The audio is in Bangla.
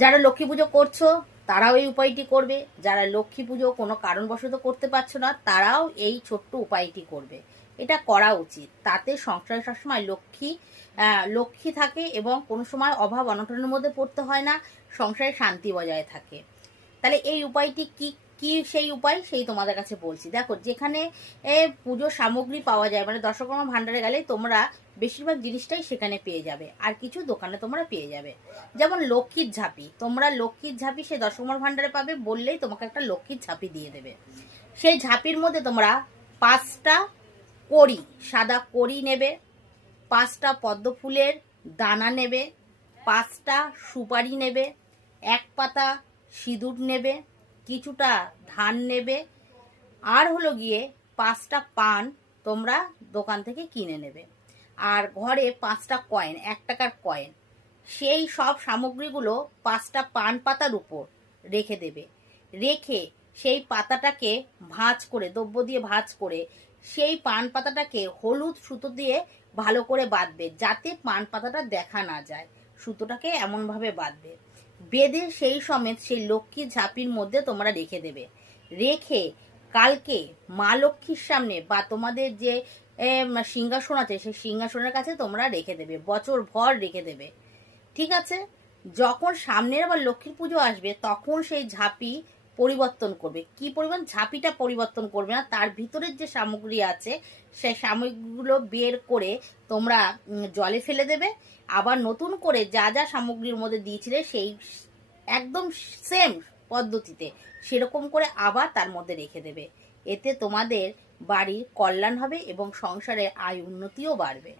যারা লক্ষ্মী পুজো করছো তারাও এই উপায়টি করবে, যারা লক্ষ্মী পুজো কোনো কারণবশত করতে পারছো না তারাও এই ছোট্ট উপায়টি করবে। এটা করা উচিত, তাতে সংসারে সবসময় লক্ষ্মী থাকে এবং কোনো সময় অভাব অনটনের মধ্যে পড়তে হয় না, সংসারে শান্তি বজায় থাকে। তাহলে এই উপায়টি কি কি সেই উপায় সেই তোমাদের কাছে বলছি। দেখো, যেখানে পুজোর সামগ্রী পাওয়া যায়, মানে দশকর্মা ভাণ্ডারে গেলে তোমরা বেশিরভাগ জিনিসটাই সেখানে পেয়ে যাবে, আর কিছু দোকানে তোমরা পেয়ে যাবে। যেমন লক্ষ্মীর ঝাঁপি, তোমরা লক্ষ্মীর ঝাঁপি সেই দশকর্মা ভাণ্ডারে পাবে, বললেই তোমাকে একটা লক্ষ্মীর ঝাঁপি দিয়ে দেবে। সেই ঝাঁপির মধ্যে তোমরা 5টা কড়ি, সাদা কড়ি নেবে, 5টা পদ্ম ফুলের দানা নেবে, 5টা সুপারি নেবে, 1 পাতা সিঁদুর নেবে, কিছুটা ধান নেবে, আর হলো গিয়ে 5টা পান তোমরা দোকান থেকে কিনে নেবে, আর ঘরে 5টা কয়েন, 1 টাকার কয়েন। সেই সব সামগ্রীগুলো 5টা পান পাতার উপর রেখে দেবে। রেখে সেই পাতাটাকে ভাঁজ করে, দ্রব্য দিয়ে ভাঁজ করে, সেই পান পাতাটাকে হলুদ সুতো দিয়ে ভালো করে বাঁধবে, যাতে পান পাতাটা দেখা না যায়। সুতোটাকে এমনভাবে বাঁধবে, বেঁধে সেই সমেত সেই লক্ষ্মীর ঝাঁপির মধ্যে তোমরা রেখে দেবে। রেখে কালকে মা লক্ষ্মীর সামনে বা তোমাদের যে সিংহাসন আছে সেই সিংহাসনের কাছে তোমরা রেখে দেবে, বছর ভর রেখে দেবে। ঠিক আছে? যখন সামনের আবার লক্ষ্মীর পুজো আসবে তখন সেই ঝাঁপি পরিবর্তন করবে। কি পরিমাণ? ঝাঁপিটা পরিবর্তন করবে না, তার ভিতরের যে সামগ্রী আছে সেই সামগ্রীগুলো বের করে তোমরা জলে ফেলে দেবে। আবার নতুন করে যা যা সামগ্রীর মধ্যে দিয়েছিলে সেই একদম সেম পদ্ধতিতে সেরকম করে আবার তার মধ্যে রেখে দেবে। এতে তোমাদের বাড়ির কল্যাণ হবে এবং সংসারে আয় উন্নতিও বাড়বে।